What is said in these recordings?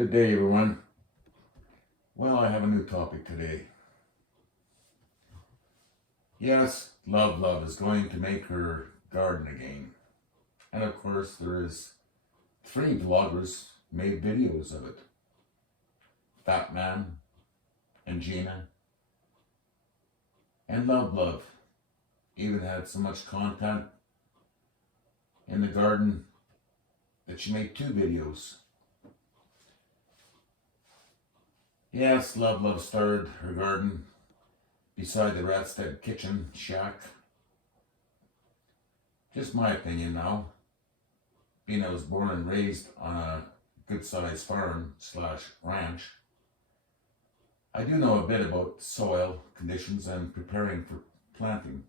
Good day, everyone. Well, I have a new topic today. Yes, Love is going to make her garden again. And of course, there is 3 vloggers made videos of it. Fat Man and Gina. And Love even had so much content in the garden that she made 2 videos. Yes, Love started her garden beside the Ratstead kitchen shack. Just my opinion now, being I was born and raised on a good-sized farm / ranch, I do know a bit about soil conditions and preparing for planting.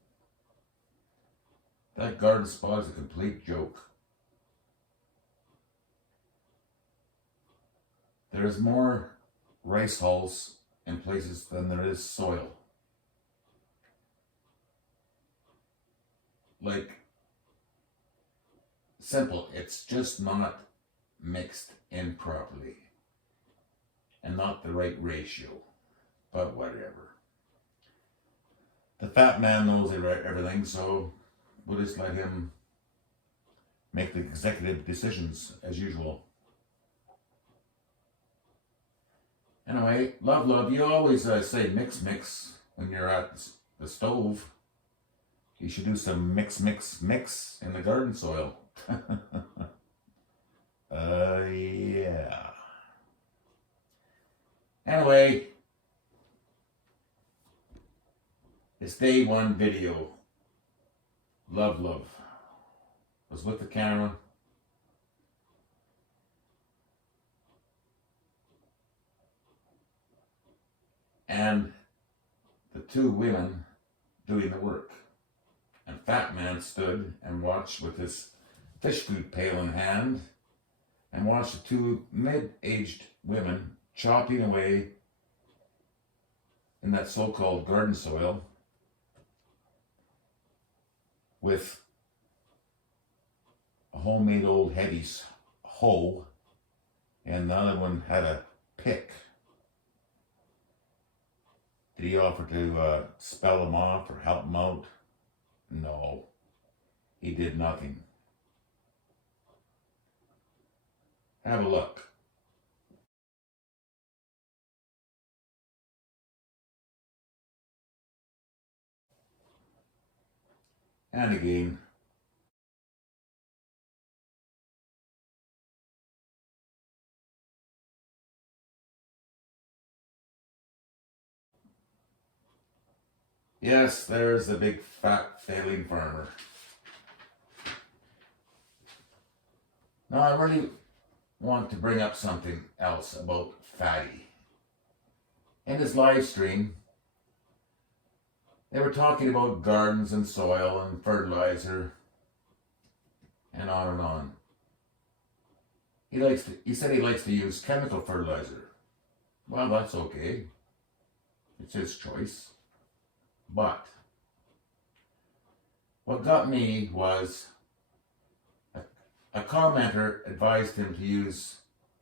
That garden spot is a complete joke. There is more rice hulls in places than there is soil. Like, simple, it's just not mixed in properly and not the right ratio, but whatever. The fat man knows everything, so we'll just let him make the executive decisions as usual. Anyway, Love, you always say mix when you're at the stove. You should do some mix in the garden soil. Yeah. Anyway, it's day 1 video. Love was with the camera. And the 2 women doing the work. And Fat Man stood and watched with his fish food pail in hand and watched the 2 mid-aged women chopping away in that so-called garden soil with a homemade old Heavy's hoe, and the other one had a pick. Did he offer to spell them off or help them out? No, he did nothing. Have a look. And again. Yes, there's the big fat failing farmer. Now I really want to bring up something else about Fatty. In his live stream, they were talking about gardens and soil and fertilizer and on and on. He said he likes to use chemical fertilizer. Well, that's okay. It's his choice. But what got me was a commenter advised him to use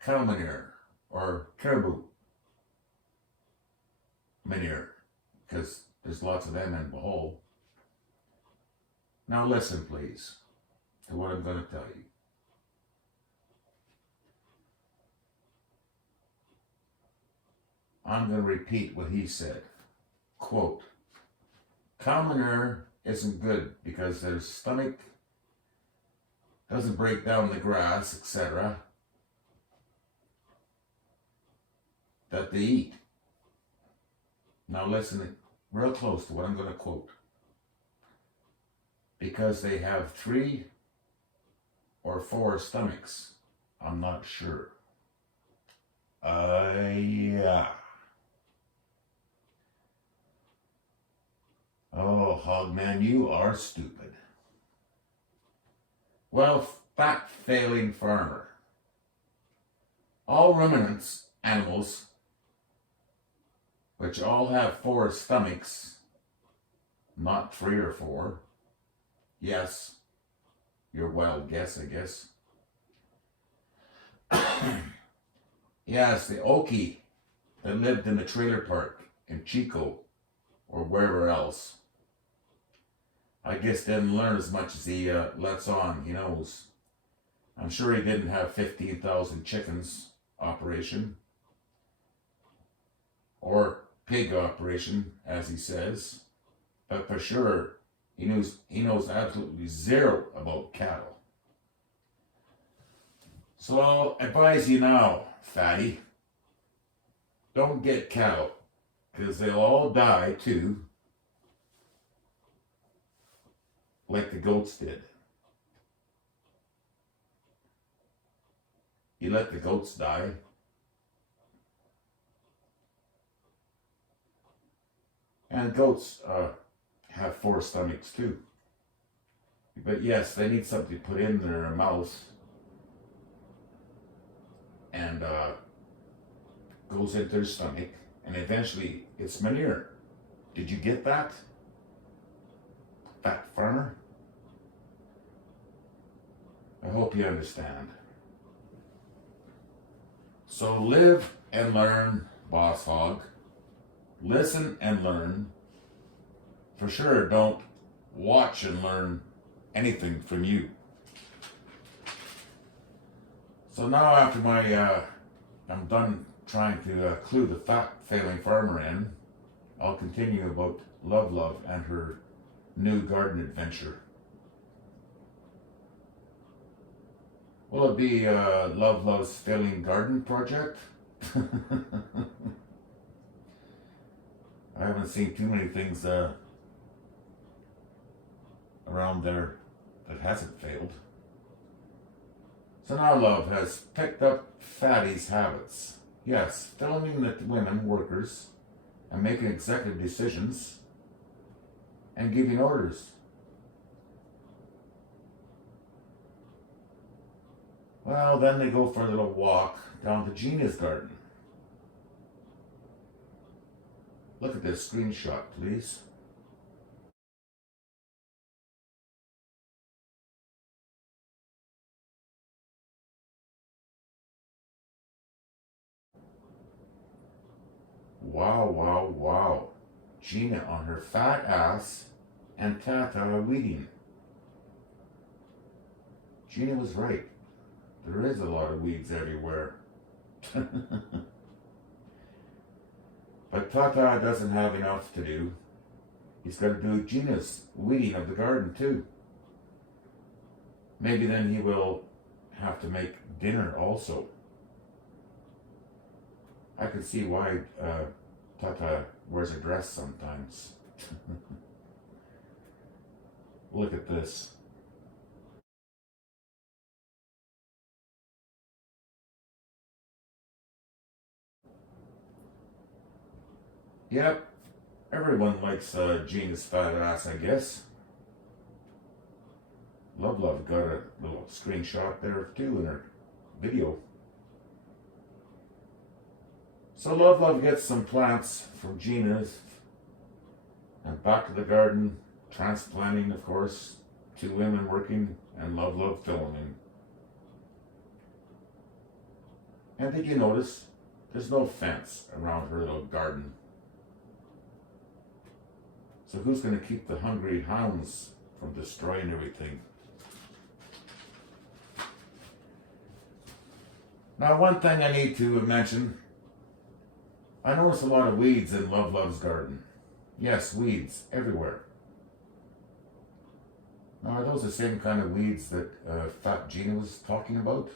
cow manure or caribou manure because there's lots of them in the hole. Now listen, please, to what I'm going to tell you. I'm going to repeat what he said. Quote, cow manure isn't good because their stomach doesn't break down the grass, etc., that they eat. Now listen real close to what I'm going to quote. Because they have 3 or 4 stomachs. I'm not sure. Yeah. Oh, Hogman, you are stupid. Well, fat failing farmer. All ruminants, animals, which all have 4 stomachs, not 3 or 4. Yes, your wild guess, I guess. Yes, the Okie that lived in the trailer park in Chico or wherever else. I guess didn't learn as much as he lets on. He knows. I'm sure he didn't have 15,000 chickens operation or pig operation, as he says. But for sure, he knows absolutely zero about cattle. So I'll advise you now, fatty, don't get cattle, because they'll all die too, like the goats did. You let the goats die. And goats have 4 stomachs too. But yes, they need something to put in their mouth, and goes into their stomach, and eventually it's manure. Did you get that? Fat farmer? I hope you understand. So live and learn, boss hog. Listen and learn. For sure, don't watch and learn anything from you. So now after I'm done trying to clue the fat failing farmer in, I'll continue about Love and her new garden adventure. Will it be Love's failing garden project? I haven't seen too many things around there that hasn't failed. So now Love has picked up Fatty's habits. Yes, filming the women workers and making executive decisions and giving orders. Well, then they go for a little walk down to Gina's garden. Look at this screenshot, please. Wow, wow, wow. Gina on her fat ass and Tata weeding. Gina was right. There is a lot of weeds everywhere. But Tata doesn't have enough to do. He's got to do Gina's weeding of the garden too. Maybe then he will have to make dinner also. I could see why Tata wears a dress sometimes. Look at this. Yep, everyone likes Gina's fat ass, I guess. Love got a little screenshot there too in her video. So Love gets some plants from Gina's and back to the garden, transplanting, of course, 2 women working and Love filming. And did you notice there's no fence around her little garden? So who's going to keep the hungry hounds from destroying everything? Now, one thing I need to mention, I noticed a lot of weeds in Love's garden. Yes, weeds everywhere. Now, are those the same kind of weeds that Fat Gina was talking about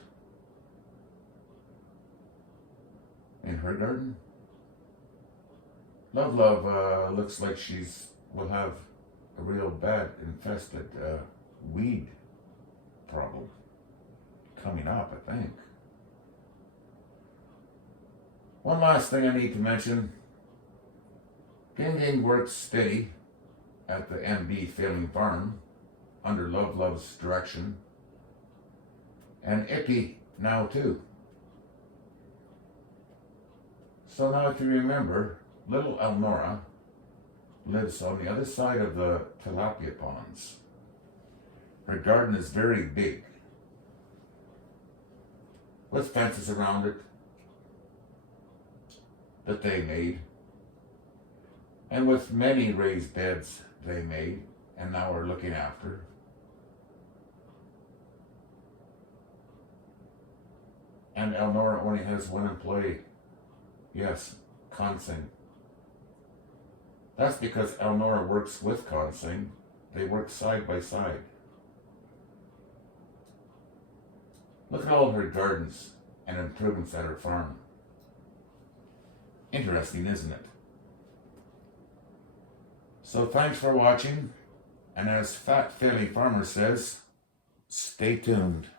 in her garden? Love looks like will have a real bad infested weed problem coming up, I think. One last thing I need to mention. Ging works steady at the MB Failing Farm under Love's direction. And Ippy now too. So now if you remember, little Elnora lives on the other side of the tilapia ponds. Her garden is very big, with fences around it, that they made, and with many raised beds they made, and now are looking after. And Elnora only has one employee. Yes, Consing. That's because Elnora works with Consing. They work side by side. Look at all her gardens and improvements at her farm. Interesting, isn't it? So thanks for watching, and as Fat Failing Farmer says, stay tuned.